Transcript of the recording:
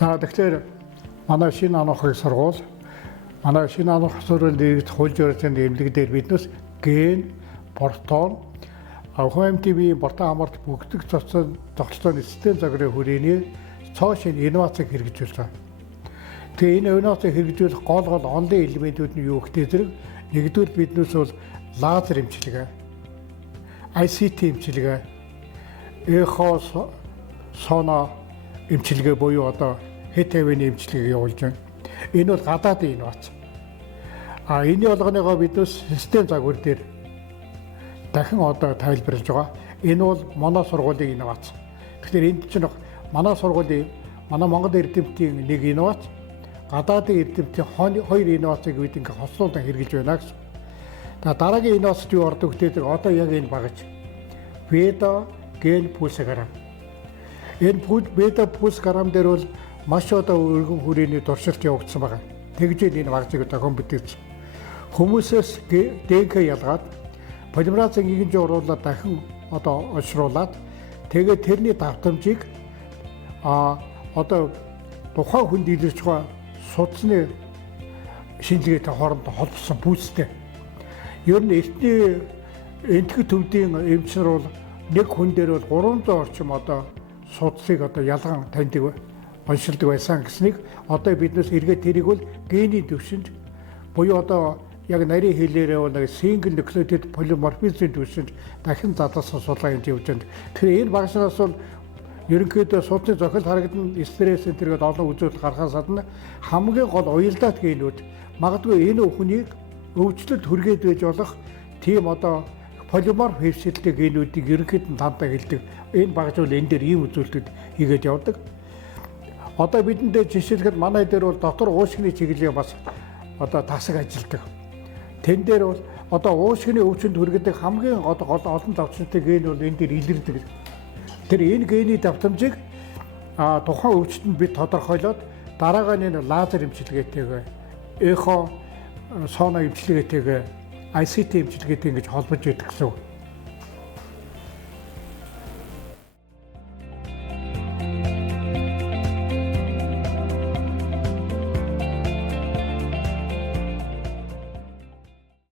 За тэгэхээр манай шинэ анхны сургууль манай шинэ анх сургуулийн нэгд хууль журмын эмнэлэг дээр биднээс ген, протон, ХМТV бортон хамаарч бүгдийг зохицооны систем загварын хүрээний цоошин инновацийг хэрэгжүүлж байгаа. Тэгээ энэ инновацийг хэрэгжүүлэх гол онлын элементүүд нь юу гэхтэй зэрэг нэгдүгээр биднээс бол лазер эмчилгээ, ICT эмчилгээ, эхо соно эмчилгээ буюу одоо ХТВ-ний эмчилгээг явуулж байна. Энэ бол гадаадын инновац. Энэний болгоныгоо биднээс систем загвар дээр дахин одоо тайлбарлаж байгаа. Энэ бол манай сургуулийн инновац. Тэгэхээр энд чинь манай сургуулийн манай Монгол эрдэмтдийн нэг инновац, гадаадын эрдэмтдийн хоёр инновацыг бид ингээ хослуулан хэрэгжилж байна гэсэн. Дараагийн инновацд юу ордог гэдэг одоо яг энэ багаж. Бета ген пульсограмм. Энэ бета пульсограмм дээр бол маш одоо өргөн хүрээний туршилт явагдсан байна. Тэгжээд энэ багцыг тохиом бүтээсэн. Хүмүүсээс ДНК ялгаад полимеразыг нэгэн оруулаад дахин одоо олшруулад тэгээд тэрний давтамжийг одоо тухайн хүнд илэрч байгаа судасны шинжилгээтэй хоорондоо холбосон пульстэй. Ер нь эртний энтэг төвдийн эмчнэр бол нэг хүн дээр бол 300 орчим одоо судасыг одоо ялгаан таньдаг оншилдог байсан гэснийг одоо биднээс эргээд тэрийг бол генийн төвшөнд буюу одоо яг нарийн хэлээрээ бол нэг single nucleotide polymorphism төвшөнд дахин задласан судалгаа хийж явж байна. Тэгэхээр энэ багшнаас бол ерөнхийдөө судасны зохил харагдана, стресс энтергээд олон үзүүлэлт гаргахаас гадна хамгийн гол уялдаад генүүд магадгүй энэ хүнийг өвчлөлт хүргээд байж болох тийм одоо полиморф хэвшилтэй генүүдийг ерөнхийдөө тантаа хэлдэг. Энэ багж бол энэ дээр ийм үзүүлэлтүүд хийгээд явдаг. Одоо бидэндээ жишээлхэд манай дээр бол дотор уушгины чиглэлийн бас одоо тасаг ажилладаг. Тэн дээр бол одоо уушгины өвчнөд хүргэдэг хамгийн гол олон давтамжтай ген бол энэ дээр илэрдэг. Тэр энэ гений давтамжийг тухайн өвчтөнд бид тодорхойлоод дараагаар нь лазер эмчилгээтэйгээ, эхо соно эмчилгээтэйгээ, ICT эмчилгээтэй ингэж холбож байдаг гэсэн үг.